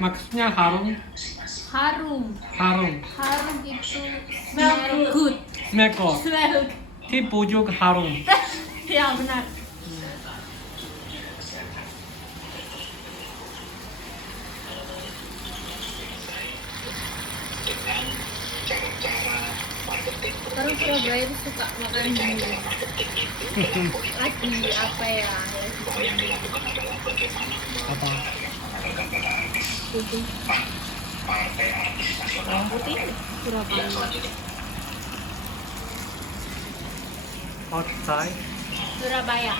Maksudnya harum. Harum. Harum. Harum itu smell good. Smell good. Smell good. Di bujuk harum. Ya benar. Orang Surabaya itu suka makan bumbu. Lagi apa ya? Apa? Putih. Bawang putih Surabaya. Outside. Surabaya.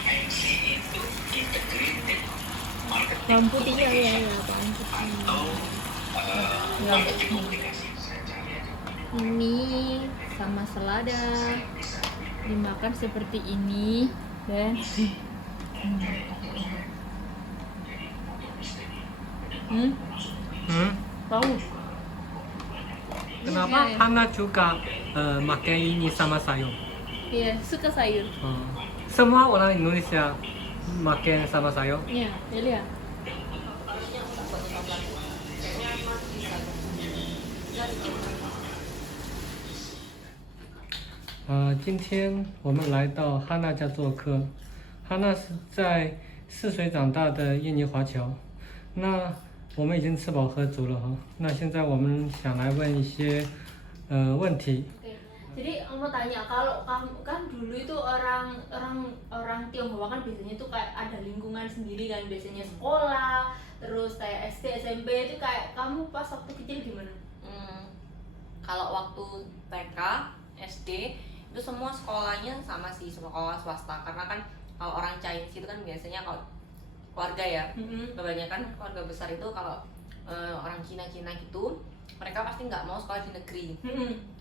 Bawang putih ya bawang putih. Ya. Ini sama selada dimakan seperti ini dan tahu Kenapa Iya. Hana juga makan ini sama sayur? Iya, suka sayur. Semua orang Indonesia makan sama sayur. Iya, ya lihat. 今天我们来到哈娜家做客。哈娜是在泗水长大的印尼华侨。那我们已经吃饱喝足了哈。那现在我们想来问一些问题。 Jadi mau tanya, kalau kamu kan dulu itu orang Tionghoa kan biasanya tuh kayak ada lingkungan sendiri kan, biasanya sekolah, terus kayak SD, SMP itu kayak kamu pas waktu kecil gimana? Kalau waktu TK, SD itu semua sekolahnya sama sih, sekolah swasta. Karena kan kalau orang Chinese itu kan biasanya kalau keluarga ya, kebanyakan keluarga besar itu kalau orang Cina gitu, mereka pasti nggak mau sekolah di negeri,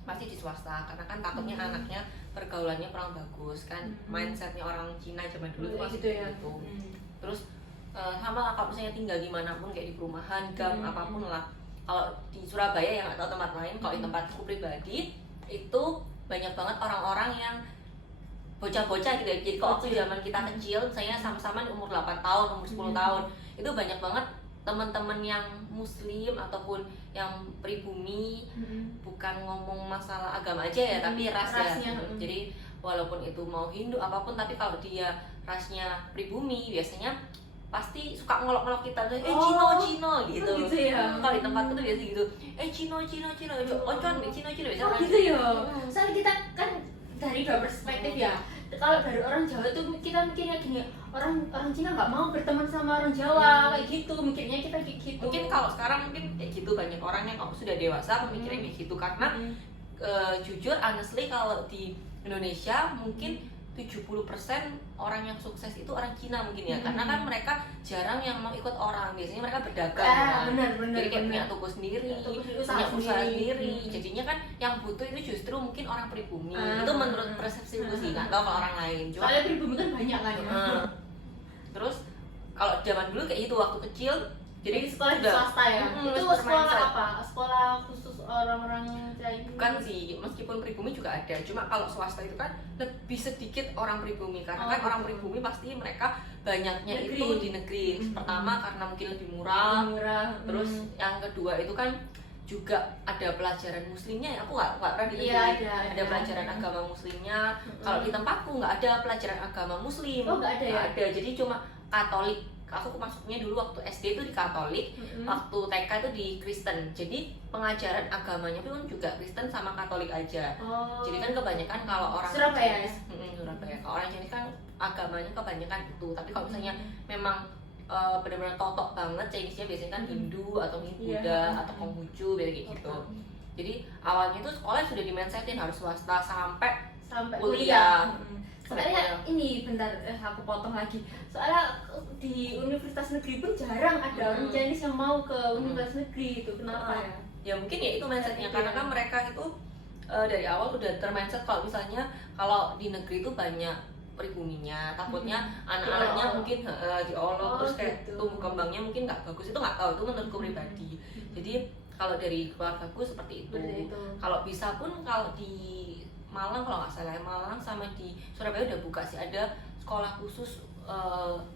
pasti di swasta. Karena kan takutnya anaknya pergaulannya kurang bagus kan, mindsetnya orang Cina zaman dulu tuh pasti gitu ya. gitu. Terus sama kalau misalnya tinggal dimanapun kayak di perumahan, gang apapun lah. Kalau di Surabaya yang nggak tahu tempat lain, kalau di tempatku pribadi itu banyak banget orang-orang yang bocah-bocah gitu ya. Jadi kalau waktu zaman kita kecil, saya sama-sama di umur 8 tahun, umur 10 tahun, itu banyak banget teman-teman yang muslim ataupun yang pribumi, bukan ngomong masalah agama aja ya, tapi ras ya. Jadi walaupun itu mau Hindu apapun, tapi kalau dia rasnya pribumi biasanya pasti suka ngelok-ngelok kita, Cino gitu. Ya. Kalau di tempatku tuh biasa gitu, Cino, Ocon, Cino biasa. Oh gitu ya. Soalnya kita kan dari dua perspektif ya. Kalau dari orang Jawa tuh kita mikirnya gini, orang Cina nggak mau berteman sama orang Jawa kayak gitu, mikirnya kita kayak gitu. Mungkin kalau sekarang mungkin kayak gitu, banyak orang yang kalau sudah dewasa pemikirannya kayak gitu. Karena jujur honestly kalau di Indonesia mungkin 70% orang yang sukses itu orang Cina mungkin ya, karena kan mereka jarang yang mau ikut orang, biasanya mereka berdagang kan. Benar, jadi kayak punya toko sendiri, punya usaha sendiri. Jadinya kan yang butuh itu justru mungkin orang pribumi. Itu menurut persepsiku sih, nggak tahu kalau orang lain. Cuma soalnya pribumi kan banyak kan ya. Terus kalau zaman dulu kayak gitu waktu kecil, jadi sekolah di swasta ya. Itu sekolah apa? Sekolah khusus orang-orang Chinese? Bukan sih, meskipun pribumi juga ada. Cuma kalau swasta itu kan lebih sedikit orang pribumi, karena kan orang pribumi pasti mereka banyaknya itu di negeri. Pertama karena mungkin lebih murah. Terus yang kedua itu kan juga ada pelajaran muslimnya ya. Aku nggak pernah di negeri. Ada pelajaran agama muslimnya. Kalau di tempatku nggak ada pelajaran agama muslim. Oh nggak ada ya? Nggak ada, jadi cuma Katolik. Aku masuknya dulu waktu SD itu di Katolik, waktu TK itu di Kristen. Jadi pengajaran agamanya pun juga Kristen sama Katolik aja. Jadi kan kebanyakan kalau orang Surabaya ya? Surabaya. Kalau orang Chinese kan agamanya kebanyakan itu. Tapi kalau misalnya memang benar-benar totok banget Chinese-nya biasanya kan Hindu atau Buddha atau Konghucu kayak gitu. Jadi awalnya itu sekolah sudah di-mindsetin harus swasta sampai kuliah. Soalnya ini bentar, aku potong lagi. Soalnya di universitas negeri pun jarang ada orang Chinese yang mau ke universitas negeri itu. Kenapa ya? Ya mungkin ya itu mindsetnya, karena kan mereka itu dari awal udah termindset kalau misalnya kalau di negeri itu banyak pribuminya, takutnya anak-anaknya mungkin diolok, terus kayak tumbuh kembangnya mungkin nggak bagus. Itu nggak tahu, itu menurutku pribadi. Jadi kalau dari keluargaku seperti itu. Kalau bisa pun kalau di Malang, kalau nggak salah Malang sama di Surabaya udah buka sih, ada sekolah khusus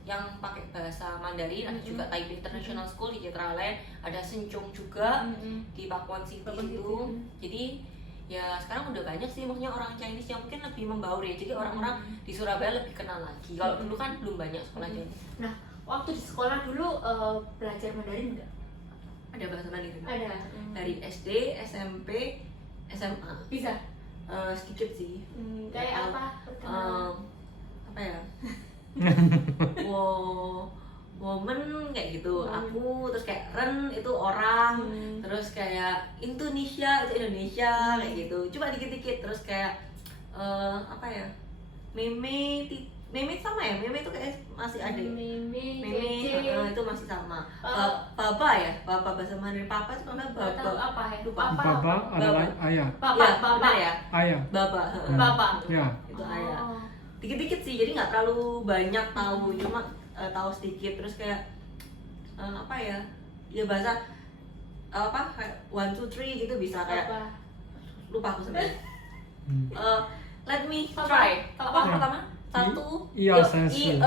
yang pakai bahasa Mandarin, ada juga Taipei International School di Citraland, ada Sencung juga di Pakuan City itu. Jadi ya sekarang udah banyak sih, maksudnya orang Chinese yang mungkin lebih membaur ya, jadi orang-orang di Surabaya lebih kenal lagi. Kalau dulu kan belum banyak sekolah Chinese. Nah, waktu di sekolah dulu belajar Mandarin enggak? Ada bahasa Mandarin? Ada. Dari SD, SMP, SMA. Bisa? Sedikit sih. Kayak apa? Apa ya? Woman kayak gitu, aku, terus kayak Ren itu orang, terus kayak Indonesia itu Indonesia kayak gitu, cuma dikit-dikit. Terus kayak apa ya, meme sama ya, meme itu kayak masih ada, meme itu masih sama. Baba ya, baba bahasa Mandarin, papa itu kan baba, apa ya? lupa. Baba adalah ayah. Baba ya, Ayah. baba, Ya. itu ayah. Dikit-dikit sih, jadi nggak terlalu banyak tahu, cuma tahu sedikit. Terus kayak apa ya, ya bahasa apa kayak 1, 2, 3 gitu bisa, kayak lupa aku sebenarnya. Let me try. Apa pertama? 1, 1 2 3 1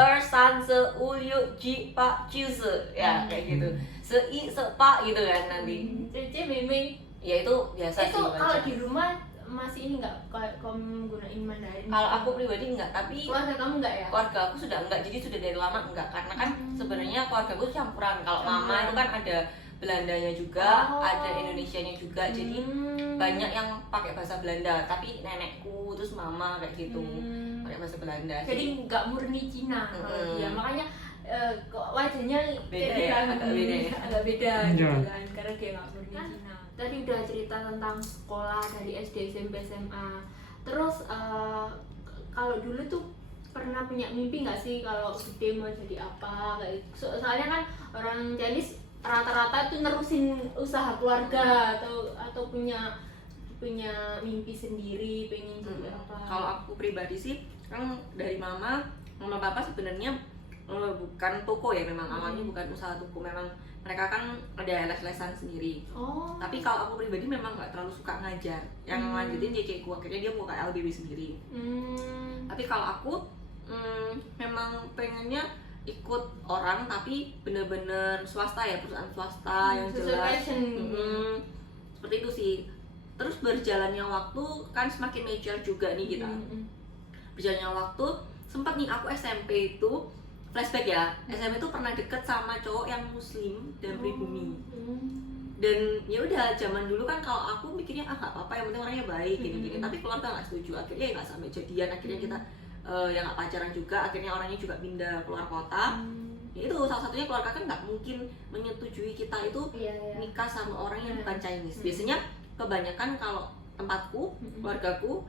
2 3 4 5 6 7 8 9 ya kayak gitu. Se-i se-pa gitu kan nanti. Cece meme. Ya itu biasa Itu sih. kalau di rumah masih ini nggak kamu gunain Mandarin? Kalau aku pribadi enggak, tapi keluarga kamu nggak ya? Keluarga aku sudah enggak, jadi sudah dari lama enggak, karena kan sebenarnya keluarga aku campuran. Kalau mama itu kan ada Belandanya juga, ada Indonesianya juga, jadi banyak yang pakai bahasa Belanda, tapi nenekku terus mama kayak gitu pakai bahasa Belanda. Jadi nggak murni Cina kalau dia, makanya kok wajahnya Beda kayak ya, diganggu. agak beda ya. Agak beda gitu Iya. kan, karena dia nggak murni Cina. Tadi udah cerita tentang sekolah dari SD, SMP, SMA. Terus kalau dulu tuh pernah punya mimpi nggak sih kalau gede mau jadi apa kayak soalnya kan orang Chinese rata-rata tuh nerusin usaha keluarga atau punya mimpi sendiri, pengen jadi apa? Kalau aku pribadi sih kan dari mama papa sebenarnya bukan toko ya, memang awalnya bukan usaha toko, memang mereka kan ada les-lesan sendiri. Tapi kalau aku pribadi memang nggak terlalu suka ngajar, yang lanjutin ceceku, akhirnya dia buka LBW sendiri. Tapi kalau aku memang pengennya ikut orang, tapi bener-bener swasta ya, perusahaan swasta yang jelas. Seperti itu sih. Terus berjalannya waktu kan semakin mature juga nih kita. Berjalannya waktu sempat nih aku SMP itu flashback ya, SMP itu pernah deket sama cowok yang muslim dan pribumi. Dan ya udah, zaman dulu kan kalau aku mikirnya nggak apa-apa, yang penting orangnya baik gini-gini, tapi keluarga nggak setuju, akhirnya ya nggak sampai jadian. Akhirnya kita ya nggak pacaran juga, akhirnya orangnya juga pindah keluar kota. Ya itu salah satunya, keluarga kan nggak mungkin menyetujui kita itu nikah sama orang yang bukan Chinese. Biasanya kebanyakan kalau tempatku, keluargaku,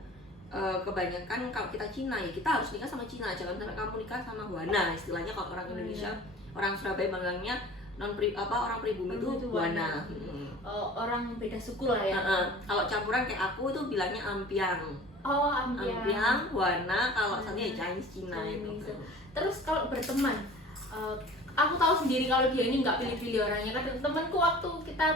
kebanyakan kalau kita Cina ya kita harus nikah sama Cina, jangan sampai kamu nikah sama Wana, istilahnya kalau orang Indonesia, orang Surabaya bilangnya orang pribumi itu Wana. Orang beda suku lah ya. Kalau campuran kayak aku itu bilangnya Ampiang. Ampiang, Wana, kalau satunya Chinese Cina itu. Terus kalau berteman, aku tahu sendiri kalau dia ini nggak pilih-pilih orangnya kan. Temanku waktu kita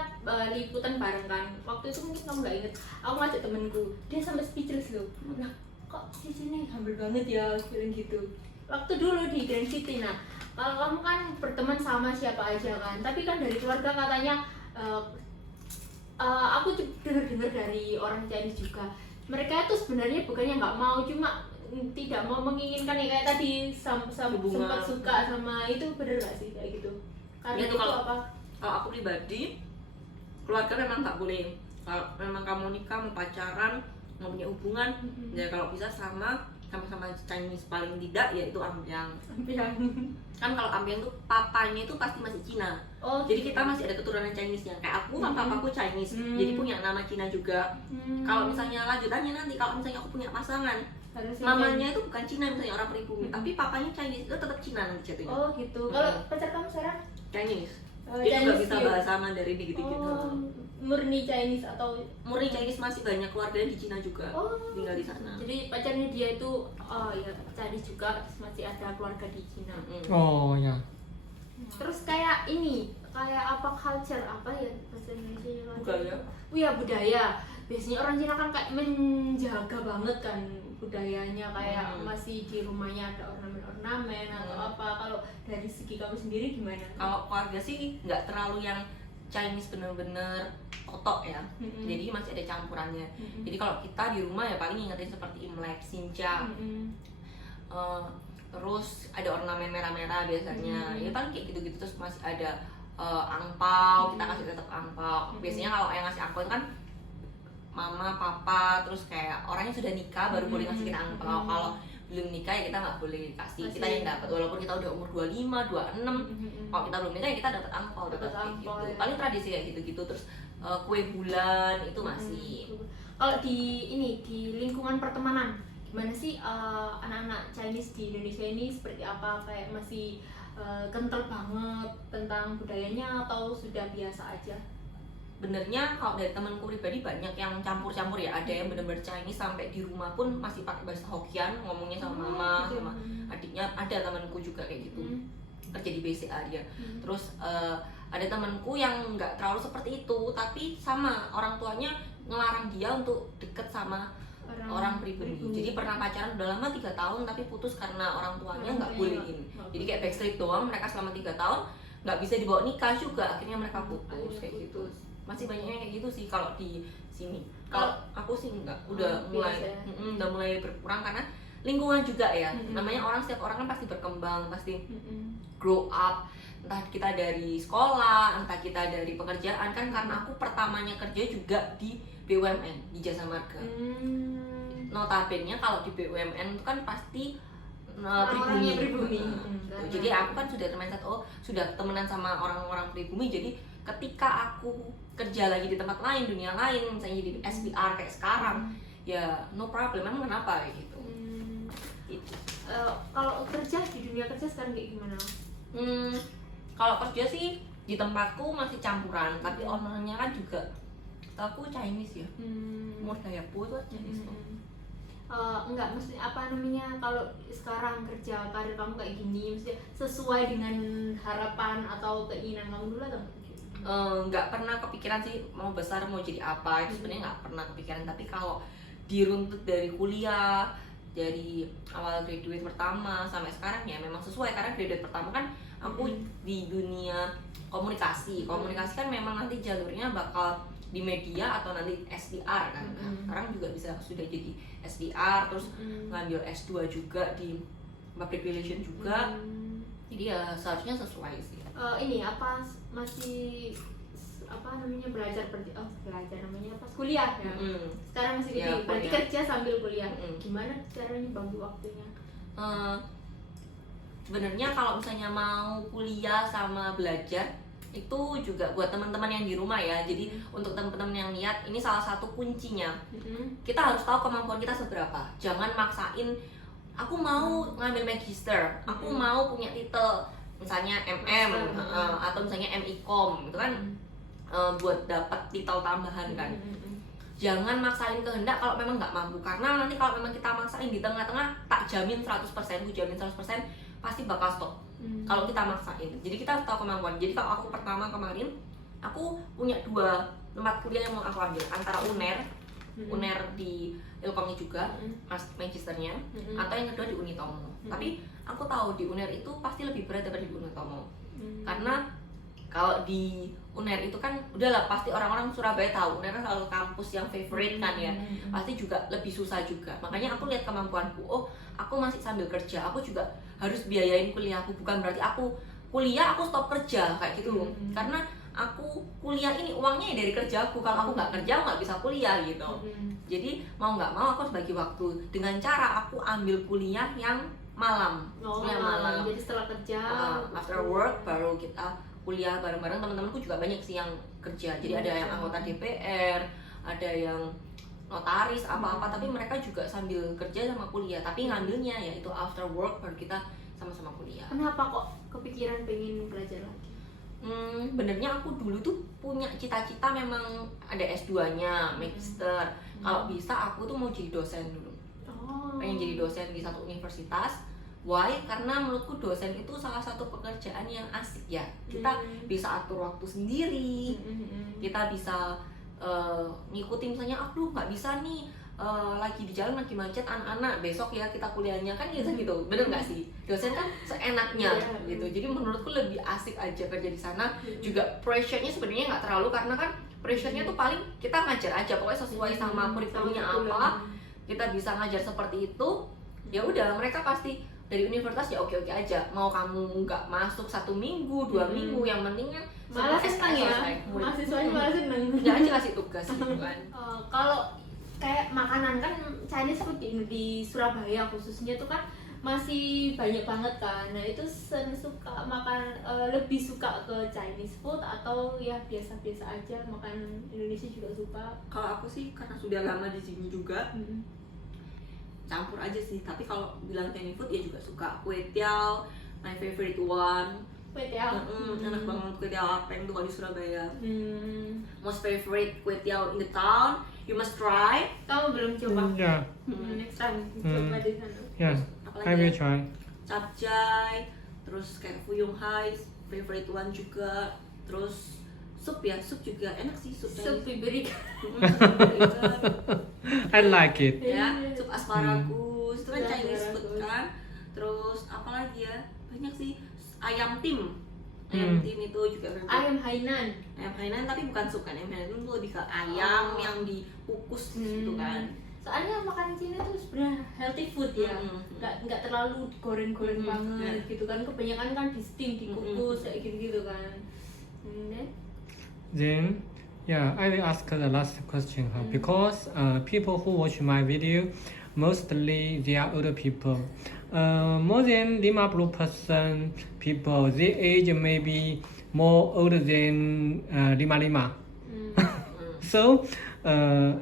liputan bareng kan, waktu itu mungkin kamu nggak inget, aku ngajak temenku, dia sampai speechless loh. Nah, kok di sini humble banget ya, bilang gitu. Waktu dulu di Grand City. Nah, kalau kamu kan berteman sama siapa aja kan, tapi kan dari keluarga katanya, aku dengar dari orang Chinese juga, mereka itu sebenarnya bukannya nggak mau, cuma tidak mau menginginkan ya, kayak tadi sempat suka sama itu, bener gak sih kayak gitu? Karena itu kalau apa? Kalau aku pribadi, keluarga memang nggak boleh. Kalau memang kamu nikah, mau pacaran, mau punya hubungan, ya kalau bisa sama Chinese, paling tidak ya itu Ampiang. Kan kalau Ampiang tuh papanya itu pasti masih Cina. Jadi kita masih ada keturunan Chinese-nya. Kayak aku kan papaku Chinese, jadi punya nama Cina juga. Kalau misalnya lanjutannya nanti, kalau misalnya aku punya pasangan, mamanya itu bukan Cina, misalnya orang pribumi, tapi papanya Chinese, itu tetap Cina nanti jatuhnya. Gitu. Kalau pacar kamu sekarang? Chinese. Dia juga bisa bahasa Mandarin gitu-gitu. Murni Chinese atau? Murni Chinese, masih banyak keluarganya di Cina juga, tinggal di sana. Jadi pacarnya dia itu ya Chinese juga, masih ada keluarga di Cina. Oh ya. Terus kayak ini, kayak apa culture apa ya bahasa Indonesia? Budaya. Iya, budaya. biasanya orang Cina kan kayak menjaga banget kan budayanya, kayak masih di rumahnya ada ornamen-ornamen atau apa. Kalau dari segi kamu sendiri gimana? Kalau keluarga sih nggak terlalu yang Chinese bener-bener totok ya, jadi masih ada campurannya. Jadi kalau kita di rumah ya paling ingetin seperti Imlek, Xinjia, terus ada ornamen merah-merah biasanya, ya paling kayak gitu-gitu. Terus masih ada angpau, kita kasih tetap angpau. Biasanya kalau yang ngasih angpau itu kan mama, papa, terus kayak orang yang sudah nikah baru boleh ngasih kita angpau. Kalau belum nikah ya kita nggak boleh kasih, kita yang dapat walaupun kita udah umur 25, 26. Kalau kita belum nikah ya kita dapat angpau, dapat gitu. Ya. Paling tradisi kayak gitu-gitu. Terus kue bulan itu masih. Kalau di lingkungan pertemanan gimana sih anak-anak Chinese di Indonesia ini seperti apa? Kayak masih kental banget tentang budayanya atau sudah biasa aja? Benernya kalau dari temanku pribadi banyak yang campur-campur ya. Ada yang bener-bener Chinese sampai di rumah pun masih pakai bahasa Hokkien, ngomongnya sama mama, sama adiknya. Ada temanku juga kayak gitu, kerja di BCA dia. Terus ada temanku yang nggak terlalu seperti itu, tapi sama orang tuanya ngelarang dia untuk deket sama orang pribumi. Jadi pernah pacaran udah lama 3 tahun tapi putus karena orang tuanya nggak bolehin. Jadi kayak backstreet doang, mereka selama 3 tahun nggak bisa dibawa nikah juga, akhirnya mereka putus kayak gitu. Masih banyaknya kayak gitu sih kalau di sini. Kalau aku sih enggak, udah mulai berkurang karena lingkungan juga ya. Namanya orang, setiap orang kan pasti berkembang, pasti grow up. Entah kita dari sekolah, entah kita dari pekerjaan kan. Karena aku pertamanya kerja juga di BUMN, di Jasa Marga. Notabene kalau di BUMN itu kan pasti pribumi. Jadi aku kan sudah mindset, sudah temenan sama orang-orang pribumi. Jadi ketika aku kerja lagi di tempat lain, dunia lain, misalnya di SPR kayak sekarang, ya no problem, emang kenapa kayak gitu. Gitu. Kalau kerja di dunia kerja sekarang kayak gimana? Kalau kerja sih di tempatku masih campuran, tapi ownernya kan juga aku Chinese ya. Murdayapu itu Chinese. Enggak, maksudnya apa namanya, kalau sekarang kerja karir kamu kayak gini, maksudnya sesuai dengan harapan atau keinginan kamu dulu atau nggak pernah kepikiran sih mau besar mau jadi apa, itu sebenarnya nggak pernah kepikiran. Tapi kalau diruntut dari kuliah, dari awal graduate pertama sampai sekarang ya memang sesuai, karena graduate pertama kan aku di dunia komunikasi kan memang nanti jalurnya bakal di media atau nanti SDR kan. Sekarang juga sudah jadi SDR, terus ngambil S2 juga di public relation juga. Jadi ya seharusnya sesuai sih. Ini apa masih apa namanya belajar namanya apa, kuliah ya? Sekarang masih ya, berarti kerja sambil kuliah. Gimana caranya bagi waktunya? Sebenarnya kalau misalnya mau kuliah sama belajar itu juga buat teman-teman yang di rumah ya. Jadi untuk teman-teman yang niat, ini salah satu kuncinya. Kita harus tahu kemampuan kita seberapa. Jangan maksain aku mau ngambil magister, aku mau punya titel misalnya MM atau misalnya MIKOM, itu kan buat dapat titel tambahan kan. Jangan maksain kehendak kalau memang nggak mampu, karena nanti kalau memang kita maksain di tengah-tengah, tak jamin 100%, aku jamin 100% pasti bakal stop. Kalau kita maksain, jadi kita harus tahu kemampuan. Jadi kalau aku pertama kemarin, aku punya 2 tempat kuliah yang mau aku ambil, antara UNER di Ilkomnya juga, magisternya, atau yang kedua di Unitomo. Tapi aku tahu di UNER itu pasti lebih berat daripada di Unitomo. Karena kalau di UNER itu kan udahlah, pasti orang-orang Surabaya tahu UNER kan selalu kampus yang favorite kan ya. Pasti juga lebih susah juga. Makanya aku lihat kemampuanku, aku masih sambil kerja, aku juga harus biayain kuliahku. Bukan berarti aku kuliah aku stop kerja kayak gitu. Karena aku kuliah ini uangnya dari kerjaku. Kalau aku nggak kerja aku nggak bisa kuliah gitu. Jadi mau nggak mau aku harus bagi waktu dengan cara aku ambil kuliah yang malam. Kuliah malam. Jadi setelah kerja after work baru kita kuliah bareng-bareng. Teman-temanku juga banyak sih yang kerja. Jadi ada yang anggota DPR, ada yang notaris apa-apa, tapi mereka juga sambil kerja sama kuliah. Tapi ngambilnya ya itu after work baru kita sama-sama kuliah. Kenapa kok kepikiran pengen belajar lagi? Benernya aku dulu tuh punya cita-cita memang ada S2-nya, magister. Kalau bisa aku tuh mau jadi dosen dulu. Pengen jadi dosen di satu universitas. Why? Karena menurutku dosen itu salah satu pekerjaan yang asik ya. Kita bisa atur waktu sendiri, kita bisa ngikutin misalnya aduh nggak bisa nih lagi di jalan lagi macet anak-anak besok ya kita kuliahnya kan gitu bener nggak sih dosen kan seenaknya gitu jadi menurutku lebih asik aja kerja di sana juga pressure-nya sebenarnya nggak terlalu karena kan pressure-nya tuh paling kita ngajar aja pokoknya sesuai sama kurikulumnya apa kita bisa ngajar seperti itu ya udah mereka pasti dari universitas ya oke aja mau kamu nggak masuk 1 minggu 2 minggu yang penting kan malah seneng ya mahasiswanya malah seneng udah aja kasih tugas gitu kan. Kalau kayak makanan kan Chinese food di Surabaya khususnya tuh kan masih banyak banget kan. Nah itu suka makan lebih suka ke Chinese food atau ya biasa-biasa aja makan Indonesia juga suka. Kalau aku sih karena sudah lama di sini juga campur aja sih. Tapi kalau bilang Chinese food ya juga suka. Kue tiao, my favorite one. Kue tiao. Enak banget kue tiao Apeng tuh kalau di Surabaya. Most favorite kue tiao in the town. You must try. Kamu belum coba? Yeah. Next time coba di sana. Yeah. I will try. Capcay, terus kayak Fuyung Hai, favorite one juga. Terus sup ya, sup juga enak sih sup. Sup biberica. I like it. Ya, sup asparagus, itu kan Chinese food kan. Terus apa lagi ya? Banyak sih. Ayam tim. Ayam tim itu juga Ayam Hainan. Ayam Hainan tapi bukan sup kan, ayam Hainan itu lebih ke ayam yang dikukus gitu kan. Soalnya makanan Cina tuh sebenarnya healthy food ya, nggak terlalu goreng-goreng banget gitu kan, kebanyakan kan di steam, dikukus kayak gitu kan. Then, yeah, I will ask the last question because people who watch my video, mostly they are older people. More than 50% people, their age maybe more older than 55. So,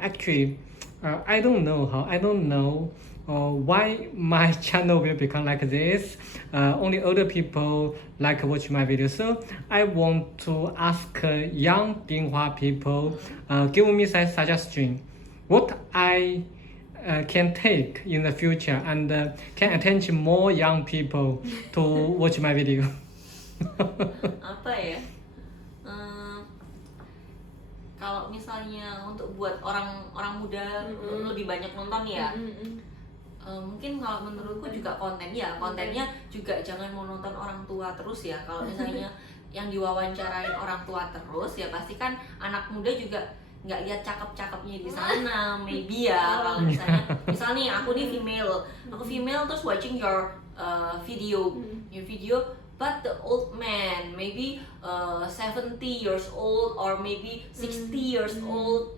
actually, I don't know why my channel will become like this. Only older people like watch my videos. So I want to ask young Dinghua people, give me some suggestion. What I can take in the future and can attach more young people to watch my video. Apa ya? Kalau misalnya untuk buat orang muda lebih banyak nonton ya, mungkin kalau menurutku juga kontennya juga jangan mau nonton orang tua terus ya. Kalau misalnya yang diwawancarain orang tua terus ya pasti kan anak muda juga nggak lihat cakep-cakepnya di sana, maybe ya. Kalau misalnya aku nih female terus watching your video, but the old man maybe 70 years old or maybe 60 years old,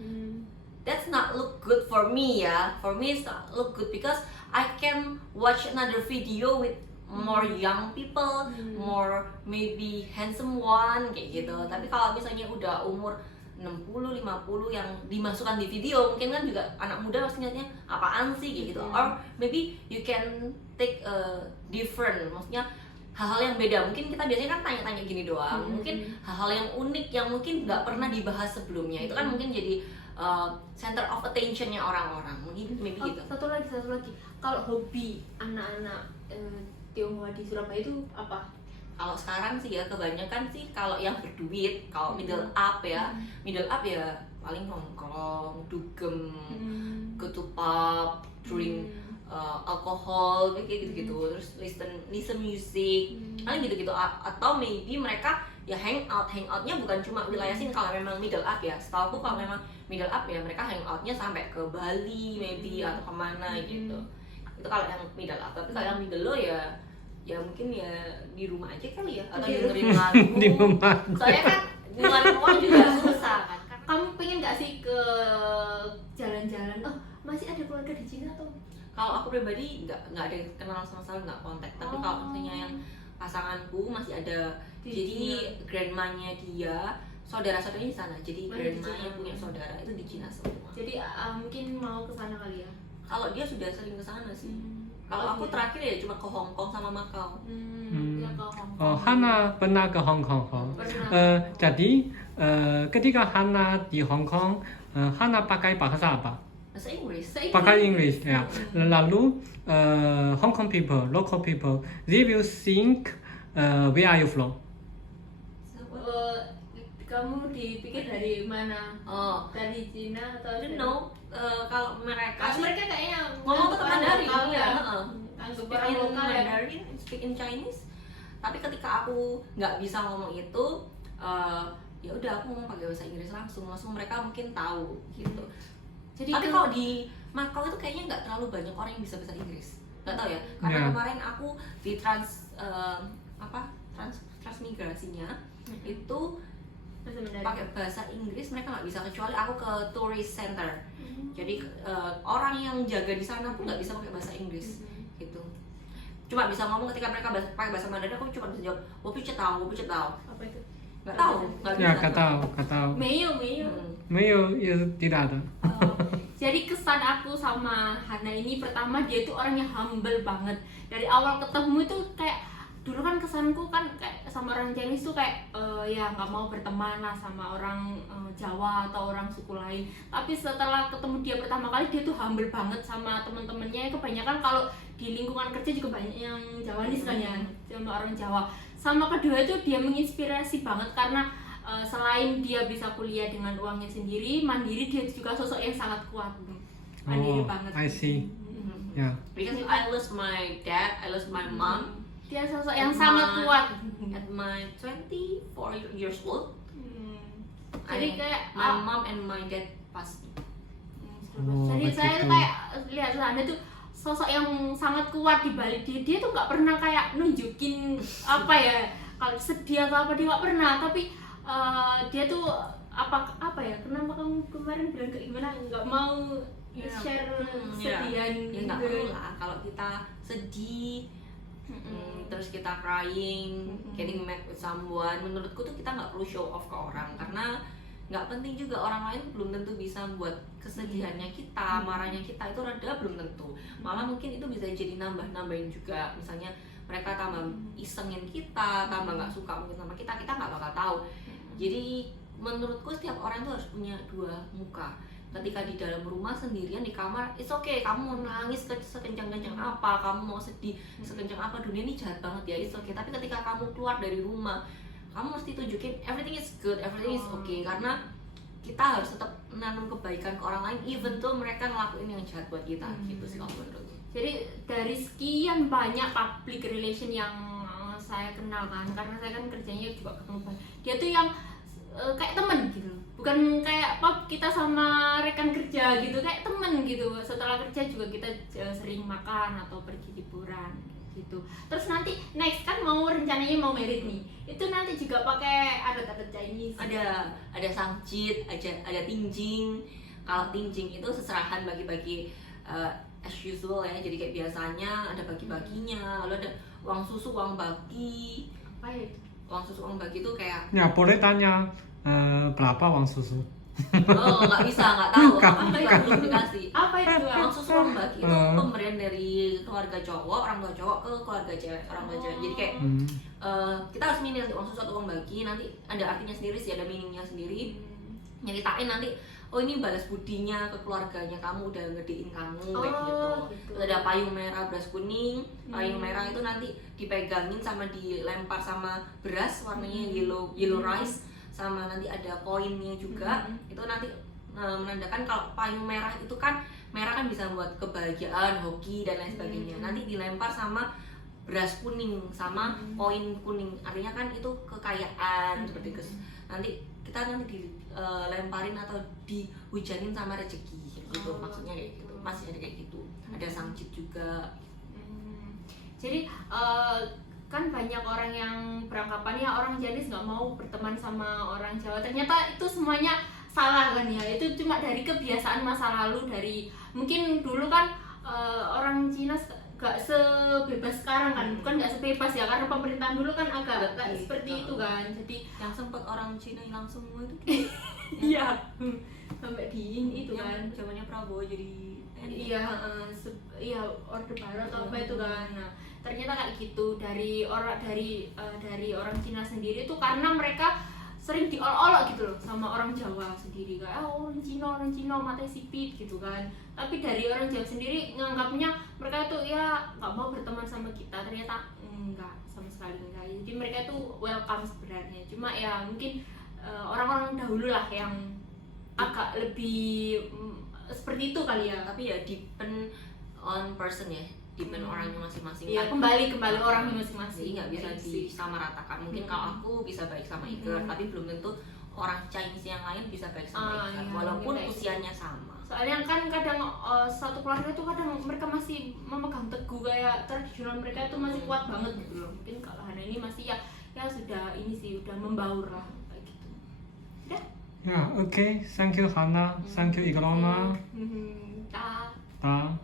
that's not look good for me ya. For me it's not look good because I can watch another video with more young people, more maybe handsome one kayak gitu. Tapi kalau misalnya udah umur 60, 50 yang dimasukkan di video, mungkin kan juga anak muda pasti ngeliatnya apaan sih kayak gitu. Or maybe you can take a different, maksudnya hal-hal yang beda. Mungkin kita biasanya kan tanya-tanya gini doang, mungkin hal-hal yang unik yang mungkin nggak pernah dibahas sebelumnya itu kan mungkin jadi center of attention-nya orang-orang, mungkin maybe gitu. Satu lagi, kalau hobi anak-anak Tionghoa di Surabaya itu apa? Kalau sekarang sih ya kebanyakan sih kalau yang berduit, kalau middle up ya paling nongkrong, dugem, go to pub, drink alkohol kayak gitu-gitu, terus listen music, paling gitu-gitu. Atau maybe mereka ya hangoutnya bukan cuma wilayah sini. Kalau memang middle up ya, setahu aku kalau memang middle up ya mereka hangoutnya sampai ke Bali maybe atau kemana gitu. Itu kalau yang middle up. Tapi kalau yang middle low ya mungkin ya di rumah aja kali ya, atau dengerin lagu Di rumah. soalnya kan ngeluarin uang juga susah kan. Kamu pengen nggak sih ke jalan-jalan? Oh, masih ada keluarga di Cina atau? Kalau aku pribadi nggak ada kenal sama sekali, nggak kontak. Tapi kalau misalnya yang pasanganku masih ada, jadi grandmanya dia, saudara-saudaranya di sana. Jadi grandmanya punya saudara itu di Cina semua. Jadi mungkin mau ke sana kali ya? Kalau dia sudah sering ke sana sih. Kalau aku terakhir ya cuma ke Hong Kong sama Macau. Ya ke Hong Kong. Hana pernah ke Hong Kong. Jadi ketika Hana di Hong Kong, Hana pakai bahasa apa? Bahasa Inggris. Pakai English ya. Lalu Hong Kong people, local people, they will think where are you from? kamu dipikir dari mana? Oh, Dari Cina atau I don't know. Kalau mereka Kalau sih mereka kayaknya ngomong tetap Mandarin lokal ya, anggap speak orang in lokal ya. Mandarin, speak in Chinese. Tapi ketika aku nggak bisa ngomong itu, ya udah aku ngomong pakai bahasa Inggris langsung mereka mungkin tahu gitu. Jadi Tapi itu- kalau di Makau itu kayaknya nggak terlalu banyak orang yang bisa bahasa Inggris. Nggak tahu ya, karena Ya. kemarin aku di transmigrasinya itu bahasa Mandarin. pakai bahasa Inggris mereka nggak bisa, kecuali aku ke tourist center. Jadi orang yang jaga di sana pun nggak bisa pakai bahasa Inggris gitu. Cuma bisa ngomong ketika mereka pakai bahasa Mandarin, aku cuma bisa jawab wo pi zhe dao, wo pi zhe dao. Apa itu? Nggak tahu, nggak bisa. Ya, kata Meyo. Hmm. tidak ada. Oh, jadi kesan aku sama Hana ini, pertama dia itu orang yang humble banget. Dari awal ketemu itu kayak, dulu kan kesanku kan kayak sama orang Chinese tuh kayak ya nggak mau berteman lah sama orang Jawa atau orang suku lain. Tapi setelah ketemu dia pertama kali, dia tuh humble banget sama teman-temannya. Kebanyakan kalau di lingkungan kerja juga banyak yang Jawanis kan ya, sama orang Jawa. Sama kedua itu dia menginspirasi banget karena selain dia bisa kuliah dengan uangnya sendiri, mandiri, dia juga sosok yang sangat kuat. Mandiri Oh, banget. I see. Mhm. Ya. Because I lost my dad, I lost my mom Dia sosok yang sangat kuat. at my 24 years old. Jadi kayak my mom and my dad passed. Oh, jadi saya tuh begitu. kayak lihat Anda tuh sosok yang sangat kuat di balik dia tuh nggak pernah kayak nunjukin apa ya, kalau sedih atau apa dia nggak pernah, tapi dia tuh apa ya, kenapa kamu kemarin bilang kayak gimana nggak mau share kesedihan Ya nggak perlu lah kalau kita sedih. Terus kita crying, getting mad with someone, menurutku tuh kita nggak perlu show off ke orang, karena nggak penting juga, orang lain belum tentu bisa buat kesedihannya kita, marahnya kita itu reda, belum tentu. Malah mungkin itu bisa jadi nambah-nambahin juga, misalnya mereka tambah isengin kita, tambah nggak suka mungkin sama kita nggak bakal tahu. Jadi menurutku setiap orang tuh harus punya dua muka. Ketika di dalam rumah sendirian di kamar, it's okay, kamu mau nangis sekencang-kencang apa, kamu mau sedih sekencang apa, dunia ini jahat banget ya, it's okay. Tapi ketika kamu keluar dari rumah, kamu mesti tunjukin everything is good, everything is okay, karena kita harus tetap menanam kebaikan ke orang lain, even tuh mereka ngelakuin yang jahat buat kita. Gitu sih kalau menurutku. Jadi dari sekian banyak public relation yang saya kenal kan, karena saya kan kerjanya juga ketemu banyak, dia tuh yang kayak temen gitu, bukan kayak kita sama rekan kerja gitu, kayak temen gitu. Setelah kerja juga kita sering makan atau pergi liburan gitu. Terus nanti next kan mau rencananya mau merit nih, itu nanti juga pakai adat-adat Chinese. Ada sangcit, ada tinjing. Kalau tinjing itu seserahan bagi-bagi as usual ya, jadi kayak biasanya ada bagi-baginya, lalu ada uang susu, uang bagi. Apa ya? Uang susu, uang bagi itu kayak Ya, boleh tanya berapa uang susu? oh nggak bisa, nggak tahu, aku juga belum dikasih. Apa itu? Uang susu, uang bagi itu pemberian dari keluarga cowok, orang tua cowok ke keluarga cewek, orang tua cewek. Jadi kayak kita harus milih nanti uang susu atau uang bagi, nanti ada artinya sendiri sih, ada meaningnya sendiri. Nyeritain nanti, oh ini balas budinya ke keluarganya kamu udah ngedein kamu kayak gitu. Terus ada payung merah, beras kuning. Payung merah itu nanti dipegangin sama dilempar sama beras warnanya yellow rice, sama nanti ada koinnya juga. Itu nanti menandakan kalau payung merah itu kan, merah kan bisa buat kebahagiaan, hoki dan lain sebagainya. Nanti dilempar sama beras kuning sama koin kuning, artinya kan itu kekayaan seperti itu. Nanti kita dilemparin atau dihujanin sama rezeki gitu, maksudnya kayak gitu. Masih ada kayak gitu. Ada sangcit juga. Jadi kan banyak orang yang beranggapan ya orang Chinese nggak mau berteman sama orang Jawa. Ternyata itu semuanya salah kan ya. Itu cuma dari kebiasaan masa lalu, dari mungkin dulu kan orang Cina gak sebebas sekarang kan, bukan gak sebebas ya, karena pemerintahan dulu kan agak seperti itu kan. Jadi yang sempat orang Cina hilang semua itu iya sampai di itu kan zamannya Prabowo jadi iya Orde Baru atau apa itu kan. Nah, ternyata kayak gitu dari orang Cina sendiri tuh, karena mereka sering diolok-olok gitu loh sama orang Jawa sendiri, kayak orang Cina mata sipit gitu kan. Tapi dari orang Jawa sendiri nganggapnya mereka tuh ya nggak mau berteman sama kita, ternyata enggak, sama sekali enggak. Jadi mereka tuh welcome sebenarnya, cuma ya mungkin orang-orang dahulu lah yang agak lebih seperti itu kali ya. Tapi ya depend on person ya, depend orangnya masing-masing. Iya, kembali orangnya masing-masing. Jadi nggak bisa disamaratakan. Mungkin kalau aku bisa baik sama Iker, tapi belum tentu orang Chinese yang lain bisa baik sama Iker, iya, walaupun iya. usianya sama. Soalnya kan kadang satu keluarga tuh kadang mereka masih memegang teguh kayak tradisional mereka itu masih kuat banget gitu loh. Mungkin kalau Hana ini masih ya sudah ini sih udah membaur lah kayak gitu. Udah. Ya, oke. Thank you Hana, thank you Ikroma. Ta. Ta.